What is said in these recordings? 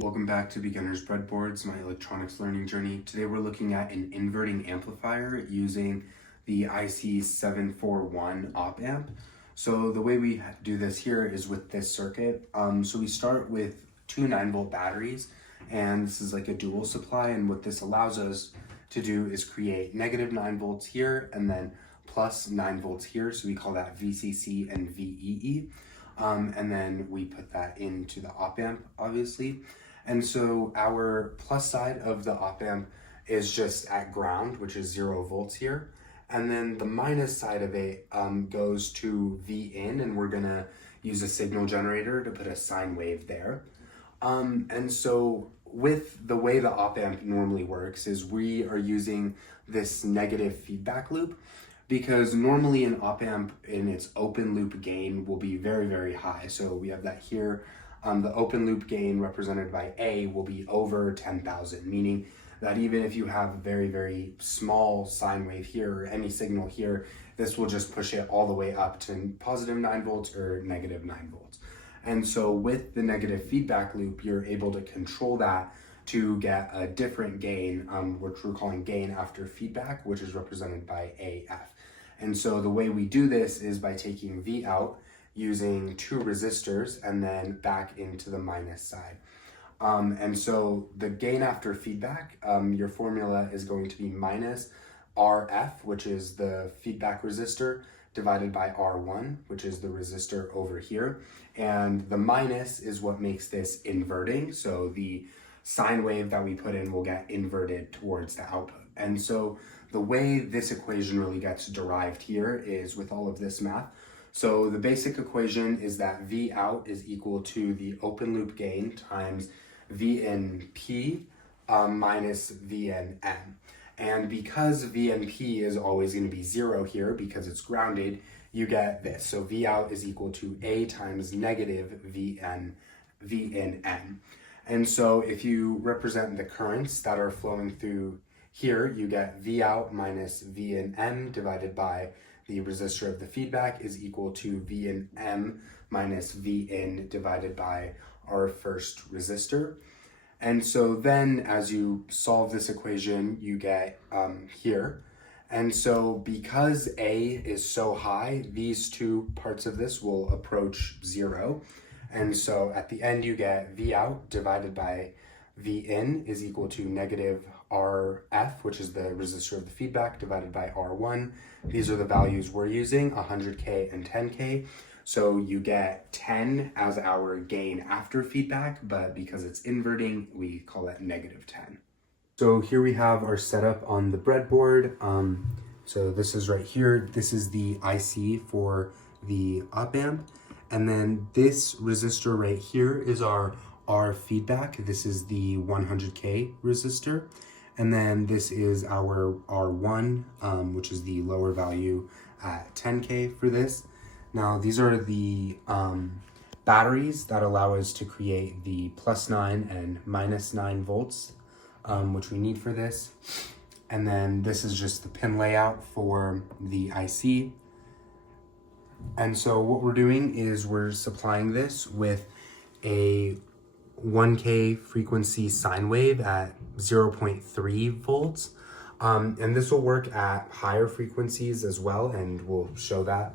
Welcome back to Beginner's Breadboards, my electronics learning journey. Today we're looking at an inverting amplifier using the IC741 op amp. So the way we do this here is with this circuit. So we start with two 9-volt batteries, and this is like a dual supply, and what this allows us to do is create negative 9 volts here and then plus 9 volts here. So we call that VCC and VEE. And then we put that into the op amp, obviously. And so our plus side of the op amp is just at ground, which is 0 volts here. And then the minus side of it goes to V in, and we're gonna use a signal generator to put a sine wave there. And so with the way the op amp normally works is we are using this negative feedback loop, because normally an op amp in its open loop gain will be very, very high. So we have that here. The open loop gain represented by A will be over 10,000, meaning that even if you have a very, very small sine wave here or any signal here, this will just push it all the way up to positive 9 volts or negative 9 volts. And so with the negative feedback loop, you're able to control that to get a different gain, which we're calling gain after feedback, which is represented by AF. And so the way we do this is by taking V out, using two resistors, and then back into the minus side. And so the gain after feedback, your formula is going to be minus RF, which is the feedback resistor, divided by R1, which is the resistor over here. And the minus is what makes this inverting. So the sine wave that we put in will get inverted towards the output. And so the way this equation really gets derived here is with all of this math. So the basic equation is that V out is equal to the open loop gain times V in P minus V in M. And because V in P is always going to be 0 here because it's grounded, you get this. So V out is equal to A times negative V in M. And so if you represent the currents that are flowing through here, you get V out minus V in M divided by the resistor of the feedback is equal to V in M minus V in divided by our first resistor. And so then as you solve this equation, you get here. And so because A is so high, these two parts of this will approach 0. And so at the end, you get V out divided by V in is equal to negative RF, which is the resistor of the feedback, divided by R1. These are the values we're using, 100K and 10K. So you get 10 as our gain after feedback, but because it's inverting, we call that negative 10. So here we have our setup on the breadboard. So this is right here. This is the IC for the op amp. And then this resistor right here is our R feedback. This is the 100K resistor. And then this is our R1, which is the lower value at 10K for this. Now, these are the batteries that allow us to create the plus 9 and minus 9 volts, which we need for this. And then this is just the pin layout for the IC. And so what we're doing is we're supplying this with a 1K frequency sine wave at 0.3 volts. And this will work at higher frequencies as well, and we'll show that.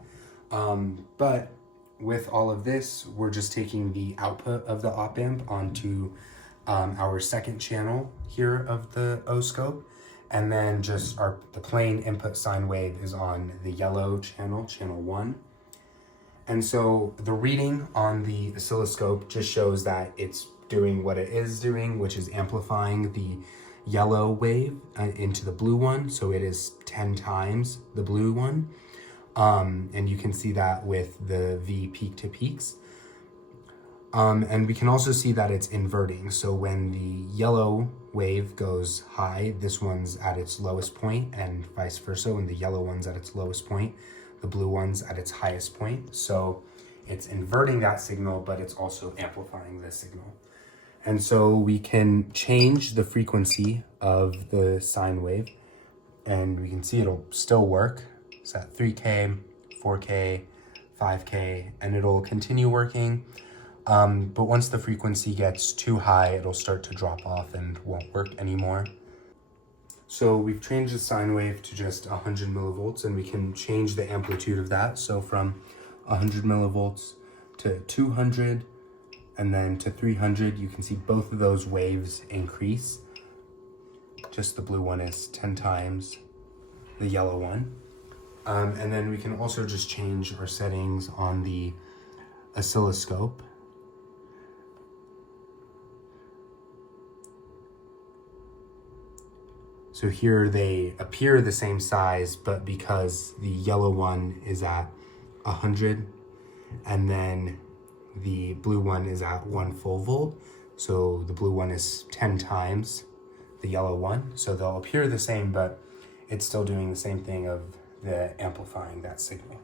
But with all of this, we're just taking the output of the op amp onto our second channel here of the oscope. And then just the plain input sine wave is on the yellow channel, channel 1. And so the reading on the oscilloscope just shows that it's doing what it is doing, which is amplifying the yellow wave into the blue one. So it is 10 times the blue one. And you can see that with the V peak to peaks. And we can also see that it's inverting. So when the yellow wave goes high, this one's at its lowest point, and vice versa. When the yellow one's at its lowest point, the blue one's at its highest point. So it's inverting that signal, but it's also amplifying the signal. And so we can change the frequency of the sine wave, and we can see it'll still work. It's at 3K, 4K, 5K, and it'll continue working But once the frequency gets too high, it'll start to drop off and won't work anymore. So we've changed the sine wave to just 100 millivolts, and we can change the amplitude of that. So from 100 millivolts to 200 and then to 300, you can see both of those waves increase. Just the blue one is 10 times the yellow one. And then we can also just change our settings on the oscilloscope. So here they appear the same size, but because the yellow one is at 100 and then the blue one is at 1 full volt, so the blue one is 10 times the yellow one. So they'll appear the same, but it's still doing the same thing of the amplifying that signal.